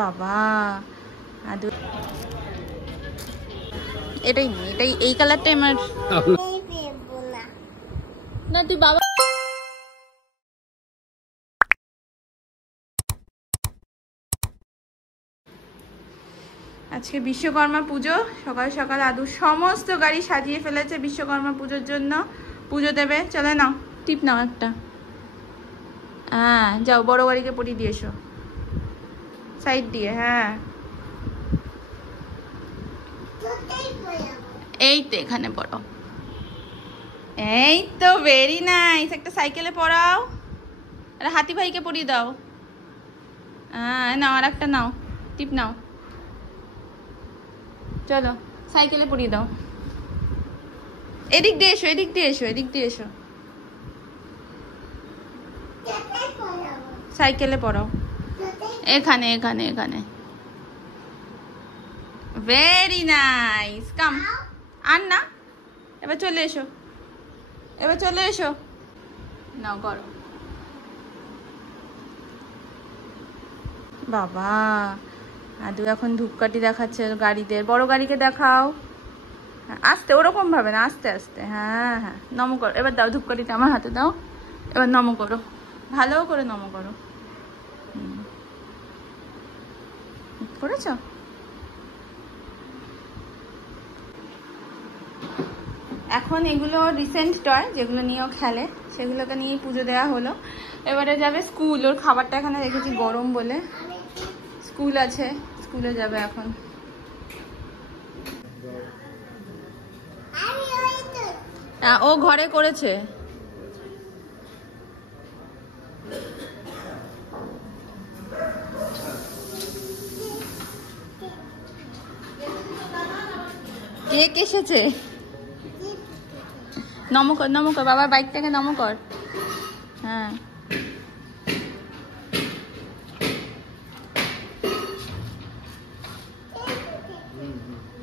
বাবা আদু এটাই এই কালারটাই আমার না তুই বাবা আজকে বিশ্বকর্মা পুজো সকাল সকাল আদু সমস্ত গাড়ি সাজিয়ে ফেলেছে বিশ্বকর্মা পুজোর জন্য পুজো দেবে চলে নাও টিপ নাও একটা হ্যাঁ যাও বড় গাড়িকে পরিয়ে দিয়ে এসো সাইড দিয়ে হ্যাঁ এই তো এখানে পড়ো এই তো ভেরি নাইস একটা সাইকেলে পড়াও আর হাতি ভাইকে পরিয়ে দাও হ্যাঁ নাও আর একটা নাও টিপ নাও চলো সাইকেলে পরিয়ে দাও এদিক দিয়ে এসো এদিক দিয়ে এসো এদিক দিয়ে এসো সাইকেলে পড়াও এখানে এখানে এখানে ভেরি নাইস কাম আর না এবার চলে এসো এবার চলে এসো নাও করো বাবা আদু এখন ধূপকাঠি দেখাচ্ছে গাড়িদের বড় গাড়িকে দেখাও আস্তে ওরকম ভাবে না আস্তে আস্তে হ্যাঁ হ্যাঁ নম করো এবার দাও ধূপকাঠিটা আমার হাতে দাও এবার নম করো ভালো করে নম করো করেছ এখন এগুলো রিসেন্ট টয় যেগুলো নিয়েও খেলে সেগুলোকে নিয়েই পুজো দেওয়া হলো এবারে যাবে স্কুল ওর খাবারটা এখানে রেখেছি গরম বলে স্কুল আছে স্কুলে যাবে এখন ও ঘরে করেছে কেক এসেছে নমো কর বাবার বাইকটাকে নমো কর হ্যাঁ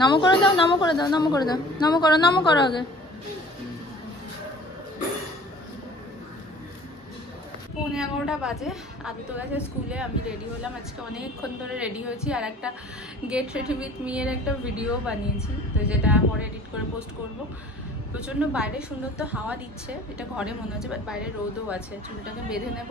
নমো করে দাও নমো করে দাও নমো করে দাও নমো করো আগে 11:30 বাজে আদু তো গেছে স্কুলে আমি রেডি হলাম আজকে অনেকক্ষণ ধরে রেডি হয়েছি আর একটা গেট রেডি উইথ মি এর একটা ভিডিও বানিয়েছি তো যেটা পরে এডিট করে পোস্ট করব প্রচণ্ড বাইরে সুন্দর তো হাওয়া দিচ্ছে এটা ঘরে মনে হচ্ছে বাট বাইরে রোদও আছে চুলটাকে বেঁধে নেব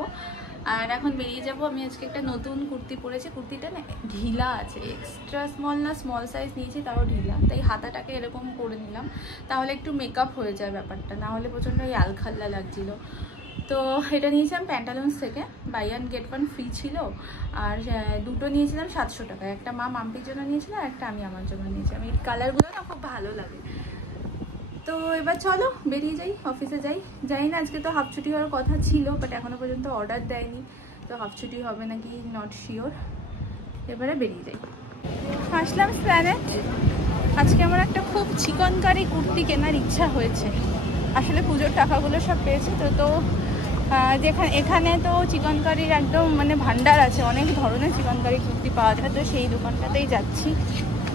আর এখন বেরিয়ে যাব আমি আজকে একটা নতুন কুর্তি পরেছি কুর্তিটা না ঢিলা আছে এক্সট্রা স্মল না স্মল সাইজ নিয়েছি তাও ঢিলা তাই হাতাটাকে এরকম করে নিলাম তাহলে একটু মেকআপ হয়ে যায় ব্যাপারটা না হলে প্রচণ্ড আলখাল্লা লাগছিল তো এটা নিয়েছিলাম প্যান্টালুন্স থেকে buy one get one free ছিল আর দুটো নিয়েছিলাম 700 টাকায় একটা মা মাম্পির জন্য নিয়েছিল আর একটা আমি আমার জন্য নিয়েছিলাম এই কালারগুলো না খুব ভালো লাগে তো এবার চলো বেরিয়ে যাই অফিসে যাই না আজকে তো হাফ ছুটি হওয়ার কথা ছিল বাট এখনো পর্যন্ত অর্ডার দেয়নি তো হাফ ছুটি হবে নাকি নট শিওর এবারে বেরিয়ে যাই আসলাম প্ল্যানেট আজকে আমার একটা খুব চিকনকারি কুর্তি কেনার ইচ্ছা হয়েছে আসলে পুজোর টাকাগুলো সব পেয়েছি তো যেখানে এখানে তো চিকনকারির একদম মানে ভান্ডার আছে অনেক ধরনের চিকনকারি কুর্তি পাওয়া যায় তো সেই দোকানটাতেই যাচ্ছি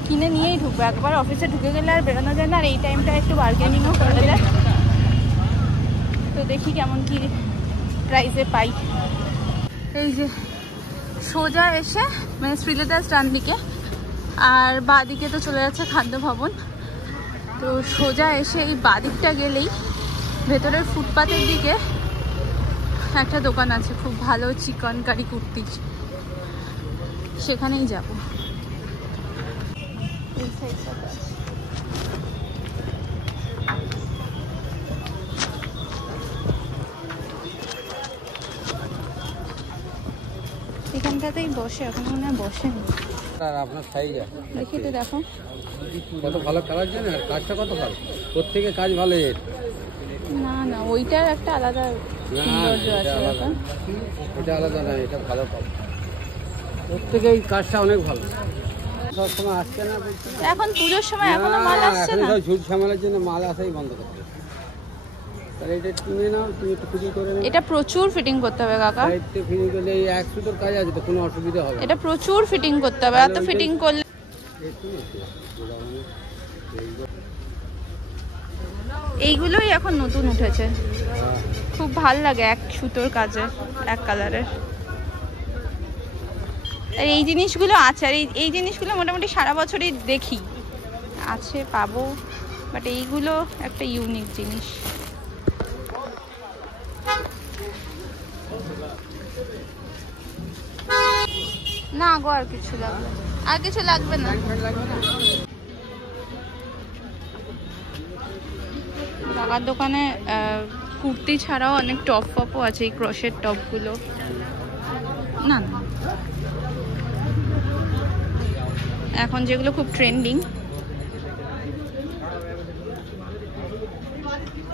কিনে নিয়েই ঢুকবো একবার অফিসে ঢুকে গেলে আর বেরোনো যায় না আর এই টাইমটা একটু বার্গেনিংও করে যায় তো দেখি কেমন কি প্রাইসে পাই এই যে সোজা এসে মানে শ্রীলেদার্স ডান দিকে আর বাঁদিকে তো চলে যাচ্ছে খাদ্য ভবন তো সোজা এসে এই বাঁদিকটা গেলেই ভেতরের ফুটপাতের দিকে একটা দোকান আছে খুব ভালো চিকনকারি কুর্তি সেখানেই যাব এখানটাতেই বসে এখন মনে হয় বসেনি আর আপনার সাইজ দেখি তো দেখো কত ভালো কালার জানেন আর কাজটা কত ভালো প্রত্যেকে কাজ ভালো এর না না ওইটার একটা আলাদা সৌন্দর্য আছে দেখো এটা আলাদা না এটা ভালো পাবো প্রত্যেকে এই কাজটা অনেক ভালো সব সময় আসছে না এখন পুজোর সময় এখনো মাল আসছে না এখন ঝুট ঝামেলার জন্য মাল আসাই বন্ধ করতে তাহলে এটা কিনে নাও তুমি একটু ফিটিং করে নাও এটা প্রচুর ফিটিং করতে হবে কাকা সাইডে ফিটিং করলে এই এক সুতোর কাজ আছে তো কোনো অসুবিধা হবে এটা প্রচুর ফিটিং করতে হবে এত ফিটিং করলে এইগুলোই এখন নতুন উঠেছে খুব ভাল লাগে এক সুতোর কাজে এক কালারের আর এই জিনিসগুলো আছে, আর এই জিনিসগুলো মোটামুটি সারা বছরই দেখি আছে, পাবো, বাট এইগুলো একটা ইউনিক জিনিস। না গো আর কিছু লাগবে, আর কিছু লাগবে না। কাকার দোকানে কুর্তি ছাড়াও অনেক টপ ফপও আছে, এই ক্রশের টপগুলো। না না, এখন যেগুলো খুব ট্রেন্ডিং।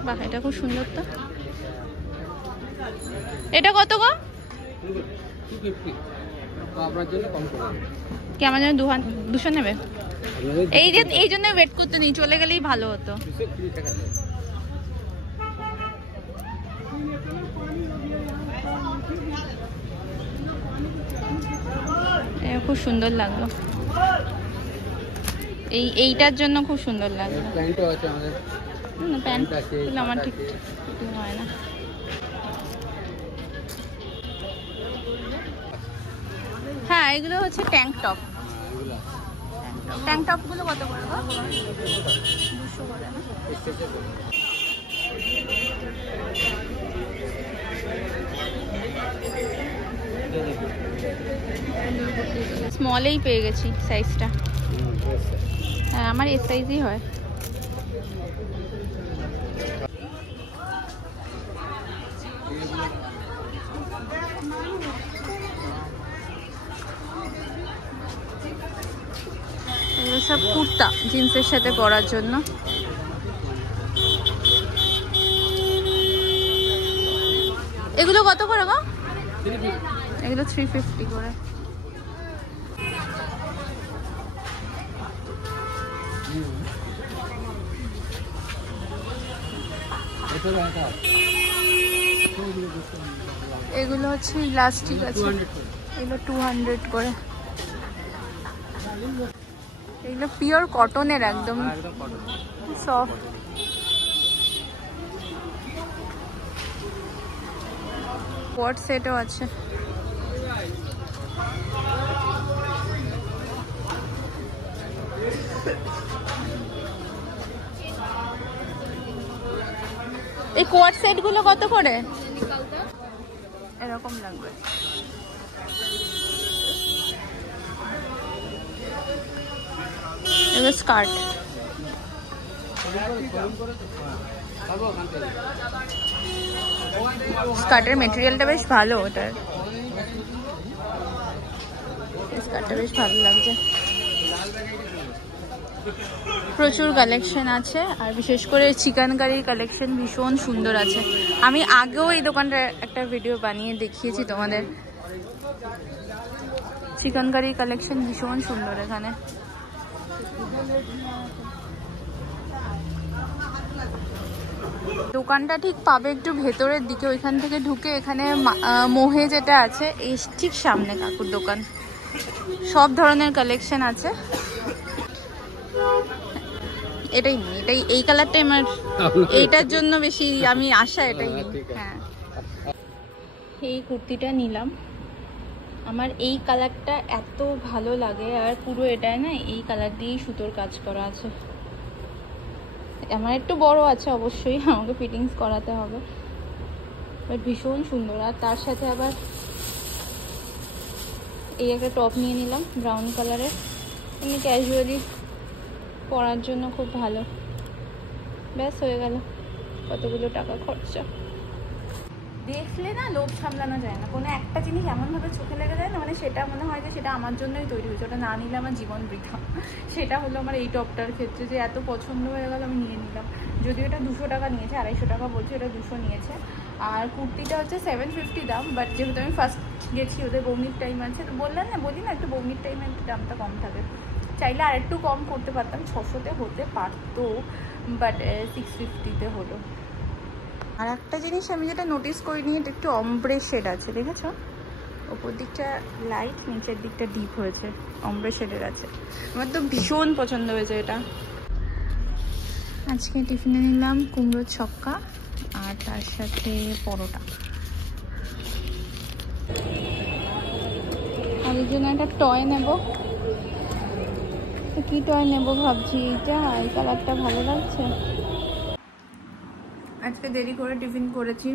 বাহ, এটা খুব সুন্দর তো। এটা কত গো? কি আমার জন্য 200 নেবে? এই জন্য ওয়েট করতে নেই, চলে গেলেই ভালো হতো। খুব সুন্দর লাগলো, এইটার জন্য খুব সুন্দর লাগলো। প্যান্ট আমার ঠিক হয় না। হ্যাঁ, এগুলো হচ্ছে ট্যাঙ্ক টপ। ট্যাঙ্ক টপ গুলো কত করে? 200 করে না? স্মলেই পেয়ে গেছি সাইজটা। হ্যাঁ, আমার এই সাইজই হয়। এগুলো সব কুর্তা জিন্সের সাথে পরার জন্য। এগুলো কত করে গো? এগুলো 350 করে। এগুলো হচ্ছে ইলাস্টিক আছে, এগুলো 200 করে। এগুলো পিওর কটনের, একদম সফট। কোট সেটও আছে। এই কোট সেট গুলো কত করে? এরকম লাগবে। এগুলো স্কার্ট। স্কার্টের মেটেরিয়ালটা বেশ ভালো, ওটার স্কার্টটা বেশ ভালো লাগছে। প্রচুর কালেকশন আছে, আর বিশেষ করে চিকেন কারির কালেকশন ভীষণ সুন্দর আছে। আমি আগেও এই দোকানটার একটা ভিডিও বানিয়ে দেখিয়েছি তোমাদের। চিকেন কারির কালেকশন ভীষণ সুন্দর এখানে। দোকানটা ঠিক পাবে একটু ভেতরের দিকে, ওইখান থেকে ঢুকে এখানে মোহে যেটা আছে এই ঠিক সামনে কাকুর দোকান। সব ধরনের কালেকশন আছে। এটাই নেই, এটাই এই কালারটাই আমার, এইটার জন্য বেশি আমি আশা এটাই। হ্যাঁ, এই কুর্তিটা নিলাম। আমার এই কালারটা এত ভালো লাগে, আর পুরো এটাই না এই কালার দিয়েই সুতোর কাজ করা আছে। আমার একটু বড় আছে অবশ্যই, আমাকে ফিটিংস করাতে হবে, বাট ভীষণ সুন্দর। আর তার সাথে আবার এই একটা টপ নিয়ে নিলাম ব্রাউন কালারের, এমনি ক্যাজুয়ালি পরার জন্য খুব ভালো। ব্যাস হয়ে গেল, কতগুলো টাকা খরচা। দেখলে না লোভ সামলানো যায় না, কোনো একটা জিনিস এমনভাবে চোখে লেগে যায় না, মানে সেটা মনে হয় যে সেটা আমার জন্যই তৈরি হয়েছে, ওটা না নিলে আমার জীবন বৃথা। সেটা হলো আমার এই টপটার ক্ষেত্রে, যে এত পছন্দ হয়ে গেল আমি নিয়ে নিলাম। যদিও এটা 200 টাকা নিয়েছে, 250 টাকা বলছে, এটা 200 নিয়েছে। আর কুর্তিটা হচ্ছে 750 দাম, বাট যেহেতু আমি ফার্স্ট গেছি, ওদের বৌনির টাইম আছে, তো বললাম না, বলি না একটু বৌনির টাইমে একটু দামটা কম থাকে। চাইলে আর একটু কম করতে পারতাম, 600-তে হতে পারতো, বাট 650-তে হলো। আর একটা জিনিস আমি যেটা নোটিস করিনি, এটা একটু অম্ব্রে শেড আছে, দেখেছো? ওপর দিকটা লাইট, নিচের দিকটা ডিপ হয়েছে, অম্ব্রে শেডের আছে। আমার তো ভীষণ পছন্দ হয়েছে এটা। আজকে টিফিনে নিলাম কুমড়োর ছক্কা আর তার সাথে পরোটা। আর এই জন্য একটা টয় নেব। কি টয় নেব ভাবছি, এইটা, এই কালারটা ভালো লাগছে। আজকে দেরি করে টিফিন করেছি,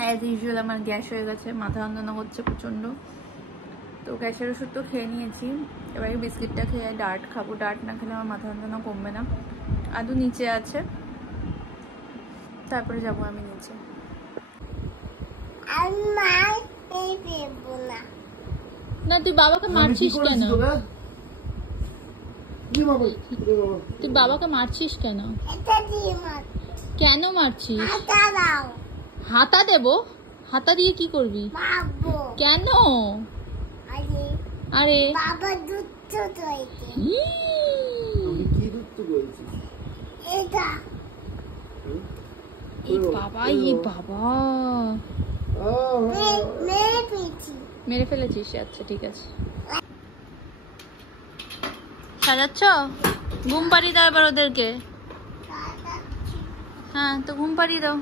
অ্যাজ ইউজুয়াল আমার গ্যাস হয়ে গেছে, মাথা যন্ত্রণা করছে প্রচণ্ড। তো গ্যাসের ওষুধ তো খেয়ে নিয়েছি, এবারে বিস্কিটটা খেয়ে ডার্ট খাবো। ডার্ট না খেলে আমার মাথা যন্ত্রণা কমবে না। আদু নিচে আছে, তারপরে যাবো আমি নিচে। না তুই বাবাকে মারছিস কেন? তুই বাবাকে মারছিস কেন? কেন মারছিস? হাতা দেব? হাতা দিয়ে কি করবি? কেন? আরে বাবা দুধ তো দইছে। আমি কি দুধ তো বলছি? এটা এই বাবা, এই বাবা মেরে ফেলেছিস? আচ্ছা ঠিক আছে। সাজাচ্ছ? ঘুম পাড়িয়ে দাও এবার ওদেরকে। হ্যাঁ তো ঘুম পাড়িয়ে দাও,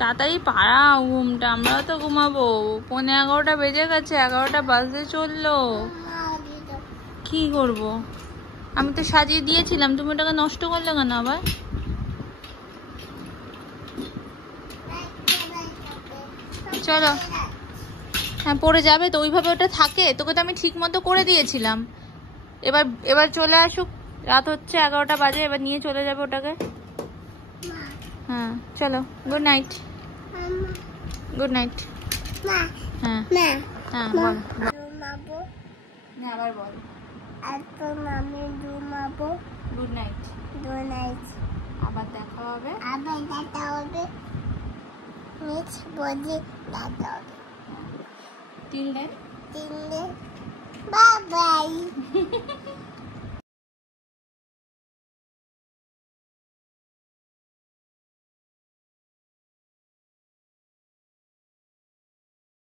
তাড়াতাড়ি পাড়াও ঘুমটা, আমরাও তো ঘুমাবো। 11:15 বেজে গেছে, 11টা বাজতে চললো। কি করব? আমি তো সাজিয়ে দিয়েছিলাম, তুমি ওটাকে নষ্ট করলে কেন আবার? চলো। হ্যাঁ পড়ে যাবে তো, ওইভাবে ওটা থাকে। তোকে তো আমি ঠিক মতো করে দিয়েছিলাম। এবার চলে আসুক, রাত হচ্ছে, 11টা বাজে, এবার নিয়ে চলে যাবে ওটাকে। হ্যাঁ চলো, গুড নাইট। Good night. হ্যাঁ হ্যাঁ বল, আবার বল। Good night. Good night. আবার দেখা হবে। Till then. Bye bye.